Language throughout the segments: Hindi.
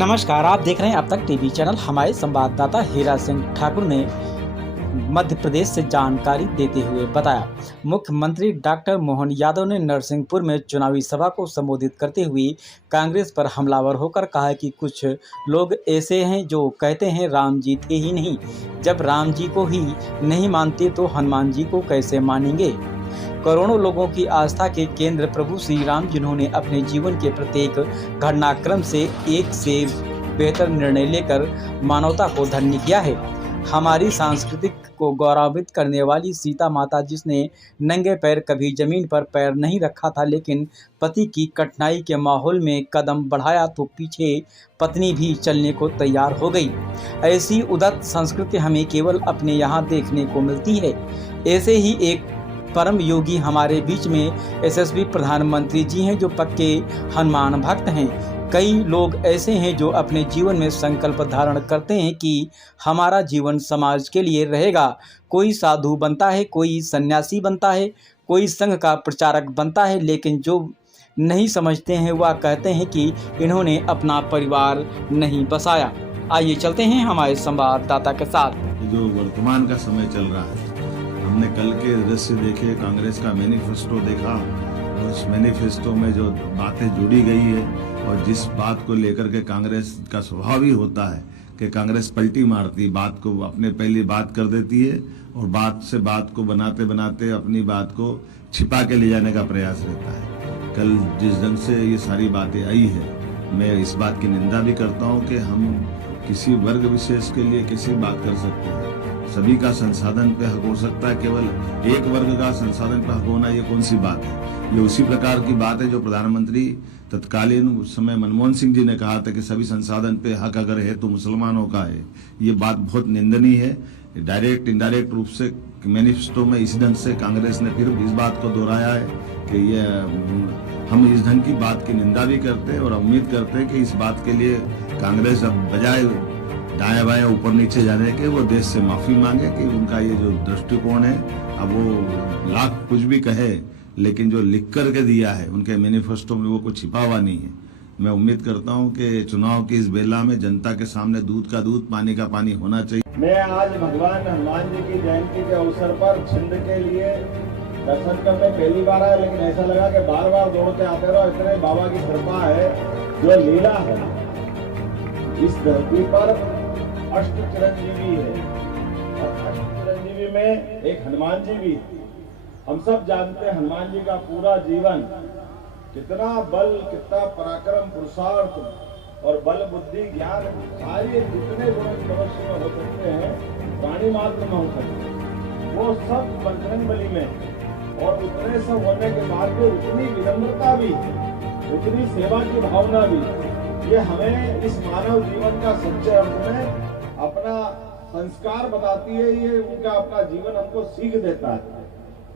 नमस्कार, आप देख रहे हैं अब तक टीवी चैनल। हमारे संवाददाता हीरा सिंह ठाकुर ने मध्य प्रदेश से जानकारी देते हुए बताया, मुख्यमंत्री डॉक्टर मोहन यादव ने नरसिंहपुर में चुनावी सभा को संबोधित करते हुए कांग्रेस पर हमलावर होकर कहा कि कुछ लोग ऐसे हैं जो कहते हैं राम जी थे ही नहीं। जब राम जी को ही नहीं मानते तो हनुमान जी को कैसे मानेंगे। करोड़ों लोगों की आस्था के केंद्र प्रभु श्री राम, जिन्होंने अपने जीवन के प्रत्येक घटनाक्रम से एक से बेहतर निर्णय लेकर मानवता को धन्य किया है। हमारी सांस्कृतिक को गौरवान्वित करने वाली सीता माता, जिसने नंगे पैर कभी जमीन पर पैर नहीं रखा था, लेकिन पति की कठिनाई के माहौल में कदम बढ़ाया तो पीछे पत्नी भी चलने को तैयार हो गई। ऐसी उदात्त संस्कृति हमें केवल अपने यहाँ देखने को मिलती है। ऐसे ही एक परम योगी हमारे बीच में यशस्वी प्रधानमंत्री जी हैं, जो पक्के हनुमान भक्त हैं। कई लोग ऐसे हैं जो अपने जीवन में संकल्प धारण करते हैं कि हमारा जीवन समाज के लिए रहेगा। कोई साधु बनता है, कोई सन्यासी बनता है, कोई संघ का प्रचारक बनता है, लेकिन जो नहीं समझते हैं वह कहते हैं कि इन्होंने अपना परिवार नहीं बसाया। आइए चलते हैं हमारे संवाददाता के साथ। जो वर्तमान का समय चल रहा है, हमने कल के दृश्य देखे, कांग्रेस का मैनिफेस्टो देखा। उस मैनिफेस्टो में जो बातें जुड़ी गई है और जिस बात को लेकर के कांग्रेस का स्वभाव ही होता है कि कांग्रेस पलटी मारती, बात को अपने पहले बात कर देती है और बात से बात को बनाते बनाते अपनी बात को छिपा के ले जाने का प्रयास रहता है। कल जिस ढंग से ये सारी बातें आई है, मैं इस बात की निंदा भी करता हूँ कि हम किसी वर्ग विशेष के लिए किसी बात कर सकते हैं। सभी का संसाधन पे हक हो सकता है, केवल एक वर्ग का संसाधन पे हक होना ये कौन सी बात है। ये उसी प्रकार की बात है जो प्रधानमंत्री तत्कालीन उस समय मनमोहन सिंह जी ने कहा था कि सभी संसाधन पे हक अगर है तो मुसलमानों का है। ये बात बहुत निंदनीय है। डायरेक्ट इनडायरेक्ट रूप से मैनिफेस्टो में इस ढंग से कांग्रेस ने फिर इस बात को दोहराया है कि ये हम इस ढंग की बात की निंदा भी करते हैं और उम्मीद करते हैं कि इस बात के लिए कांग्रेस अब बजाय दाएं बाएं ऊपर नीचे जाने के वो देश से माफी मांगे कि उनका ये जो दृष्टिकोण है, अब वो लाख कुछ भी कहे लेकिन जो लिख करके दिया है उनके मैनिफेस्टो में वो कुछ छिपा हुआ नहीं है। मैं उम्मीद करता हूं कि चुनाव की इस बेला में जनता के सामने दूध का दूध पानी का पानी होना चाहिए। मैं आज भगवान हनुमान जी की जयंती के अवसर पर छिंद के लिए दर्शन करने पहली बार आया, लेकिन ऐसा लगा कि बार बार दौड़ते आते रहो। इतने बाबा की कृपा है, जो लीला है इस धरती पर अष्ट चिरंजीवी है और अष्ट चिरंजीवी में एक हनुमान जी भी। हम सब जानते हैं हनुमान जी का पूरा जीवन कितना बल, कितना पराक्रम, पुरुषार्थ और बल, बुद्धि, ज्ञान, सारे जितने गुण मनुष्य में हो सकते हैं, प्राणी मात्र में हो सकते हैं, वो सब बजरंगबली में। और उतने सब होने के बाद भी उतनी विनम्रता भी, उतनी सेवा की भावना भी, ये हमें इस मानव जीवन का सच्चे अर्थ में अपना संस्कार बताती है। ये उनका अपना जीवन हमको सीख देता है।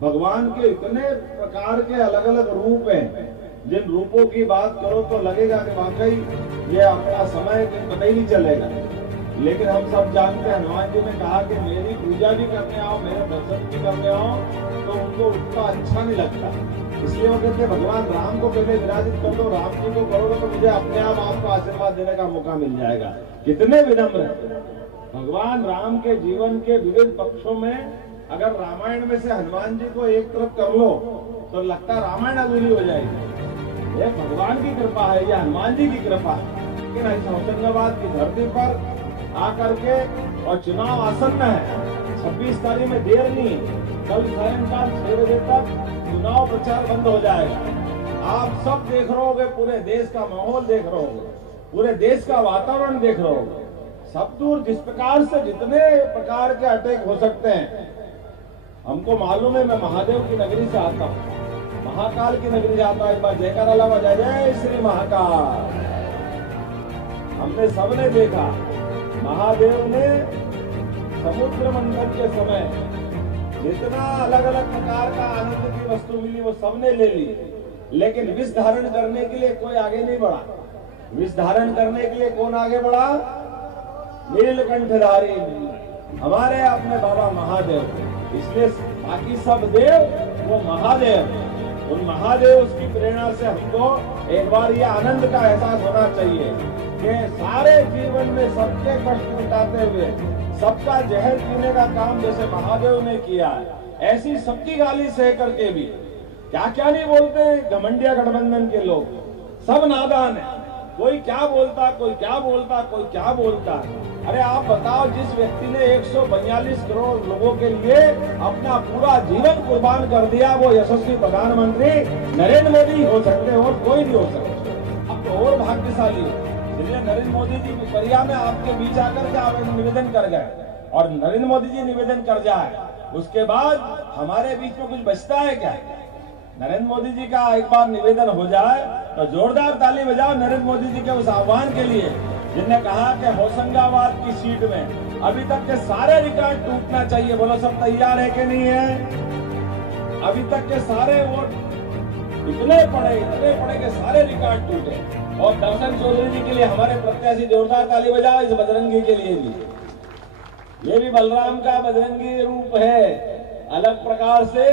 भगवान के इतने प्रकार के अलग अलग रूप हैं, जिन रूपों की बात करो तो लगेगा कि वाकई ये अपना समय पता ही नहीं चलेगा। लेकिन हम सब जानते हैं हनुमान जी ने कहा कि मेरी पूजा भी करने आओ, मेरे दर्शन भी करने आओ, तो उनको उतना अच्छा नहीं लगता। इसलिए वो कहते भगवान राम को पहले विराजित कर दो, राम जी को करोगे तो मुझे अपने आप आपको आशीर्वाद देने का मौका मिल जाएगा। कितने विनम्र है भगवान राम के जीवन के विविध पक्षों में। अगर रामायण में से हनुमान जी को एक तरफ कर लो तो लगता रामायण अधूरी हो जाएगी। ये भगवान की कृपा है, ये हनुमान जी की कृपा है। लेकिन इस होशंगाबाद की धरती पर आकर के, और चुनाव आसन्न है, 26 तारीख में देर नहीं, कल सायंकाल 6 बजे तक चुनाव प्रचार बंद हो जाएगा। आप सब देख रहे होगे, पूरे देश का माहौल देख रहे होगे, पूरे देश का वातावरण देख रहे होगे। सब दूर जिस प्रकार से जितने प्रकार के अटैक हो सकते हैं, हमको मालूम है। मैं महादेव की नगरी से आता हूँ, महाकाल की नगरी से आता हूँ। एक बार जयकारा लगा, जय जय श्री महाकाल। हमने सबने देखा महादेव ने समुद्र मंथन के समय जितना अलग अलग प्रकार का आनंद की वस्तु मिली वो सबने ले ली, लेकिन विष धारण करने के लिए कोई आगे नहीं बढ़ा। विष धारण करने के लिए कौन आगे बढ़ा? नीलकंठधारी हमारे अपने बाबा महादेव। इसलिए बाकी सब देव वो महादेव, उन महादेव उसकी प्रेरणा से हमको एक बार ये आनंद का एहसास होना चाहिए कि सारे जीवन में सबके कष्ट मिटाते हुए सबका जहर पीने का काम जैसे महादेव ने किया है, ऐसी सबकी गाली सह करके भी क्या क्या नहीं बोलते हैं घमंडिया गठबंधन के लोग, सब नादान है। कोई क्या बोलता, कोई क्या बोलता, कोई क्या बोलता। अरे आप बताओ, जिस व्यक्ति ने 142 करोड़ लोगों के लिए अपना पूरा जीवन कुर्बान कर दिया, वो यशस्वी प्रधानमंत्री नरेंद्र मोदी हो सकते और कोई नहीं हो सकता। अब तो और भाग्यशाली हो, इसलिए नरेंद्र मोदी जी पिपरिया में आपके बीच आकर के आप निवेदन कर गए और नरेंद्र मोदी जी निवेदन कर जाए, उसके बाद हमारे बीच में कुछ बचता है क्या? नरेंद्र मोदी जी का एक बार निवेदन हो जाए तो जोरदार ताली बजाओ नरेंद्र मोदी जी के उस आह्वान के लिए, जिनने कहा कि होशंगाबाद की सीट में अभी तक के सारे रिकॉर्ड टूटना चाहिए। बोलो सब तैयार है कि नहीं है? अभी तक के सारे वोट इतने पड़े कि सारे रिकॉर्ड टूटे। और दर्शन चौधरी जी के लिए हमारे प्रत्याशी, जोरदार ताली बजाओ इस बजरंगी के लिए भी। ये भी बलराम का बजरंगी रूप है, अलग प्रकार से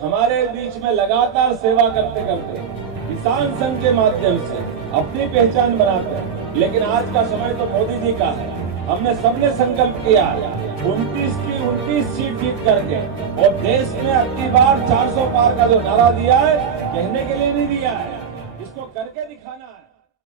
हमारे बीच में लगातार सेवा करते करते किसान संघ के माध्यम से अपनी पहचान बनाते हैं। लेकिन आज का समय तो मोदी जी का है। हमने सबने संकल्प किया 29 की 29 सीट जीत करके, और देश में अगली बार 400 पार का जो नारा दिया है, कहने के लिए नहीं दिया है, इसको करके दिखाना है।